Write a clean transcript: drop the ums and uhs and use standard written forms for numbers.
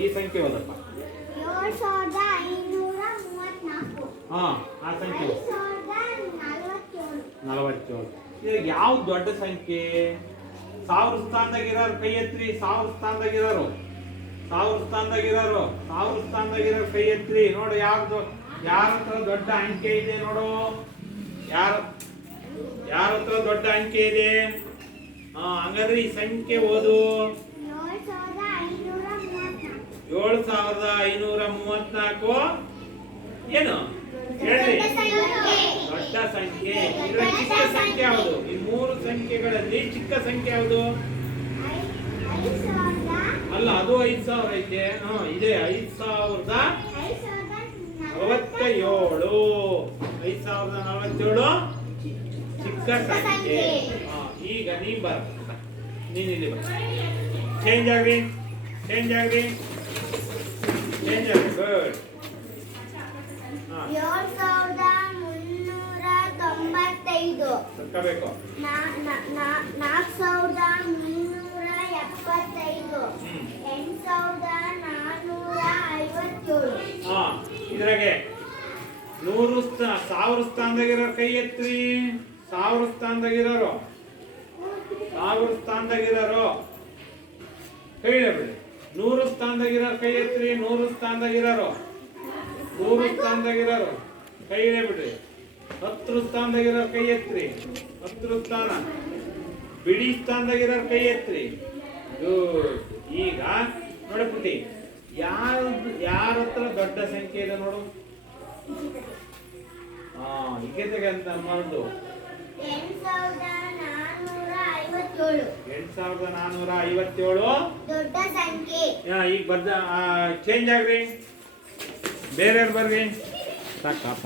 ಈ ಸಂಖ್ಯೆ ಓದಪ್ಪ. 7534. ಆ ಸಂಖ್ಯೆ 5047. ಈಗ ಯಾವ ದೊಡ್ಡ ಸಂಖ್ಯೆ? 1000 ಸ್ಥಾನದಾಗಿರೋರು ಕೈ ಎತ್ರಿ. 1000 ಸ್ಥಾನದಾಗಿರೋರು ಕೈ ಎತ್ರಿ. ನೋಡು ಯಾರ್ದು ಯಾರ ಹತ್ರ ದೊಡ್ಡ ಅಂಕೆ ಇದೆ ನೋಡು. ಯಾರ ಹತ್ರ ದೊಡ್ಡ ಅಂಕೆ ಇದೆ? ಹಂಗಾದ್ರೆ ಈ ಸಂಖ್ಯೆ ಓದು. 7534 ಏನು ಹೇಳಿ? ದೊಡ್ಡ ಸಂಖ್ಯೆ. ಇದರ ಚಿಕ್ಕ ಸಂಖ್ಯೆ ಯಾವುದು? ಈ ಮೂರು ಸಂಖ್ಯೆಗಳಲ್ಲಿ ಚಿಕ್ಕ ಸಂಖ್ಯೆ ಯಾವುದು? ಅಲ್ಲ, ಅದು 5000 ಐತೆ. ಇದೆ 5047. 5047 ಚಿಕ್ಕ ಸಂಖ್ಯೆ. ಈಗ ನೀನ್ ಬರ, ನೀನ್ ಇಲ್ಲಿ ಬರ. ಚೇಂಜ್ ಆಗ್ರಿ. ಗುಡ್. 7395. ತಕ್ಕಬೇಕು. 4375. 8457. ಇದ್ರಾಗೆ 1000 ಸ್ಥಾನದಾಗಿರೋರು ಕೈ ಎತ್ರಿ. 1000 ಸ್ಥಾನದಾಗಿರೋರು ಕೈ ಇಡಬೇಡಿ. 100 ಸ್ಥಾನದಾಗಿರೋರು ಕೈ ಎತ್ರಿ. 100 ಸ್ಥಾನದಾಗಿರೋರು ಕೈ ಇಡಬೇಡ್ರಿ. 10 ಸ್ಥಾನದಾಗಿರೋರು ಕೈ ಎತ್ರಿ. 10 ಸ್ಥಾನ ಬಿಡಿ ಸ್ಥಾನದಾಗಿರೋರು ಕೈ ಎತ್ರಿ. ಈಗ ನೋಡಪುಟ್ಟಿ, ಯಾರ ಹತ್ರ ದೊಡ್ಡ ಸಂಖ್ಯೆ ಇದೆ ನೋಡು. ಹೀಗೆ ಅಂತ ಮಾಡೋದು. 8457 ದೊಡ್ಡ ಸಂಖ್ಯೆ. ಈಗ ಬರ್ದ. ಚೇಂಜ್ ಆಗ್ರಿ. ಬೇರೆಯವ್ರು ಬರ್ರಿ. ಸಾಕಪ್ಪ.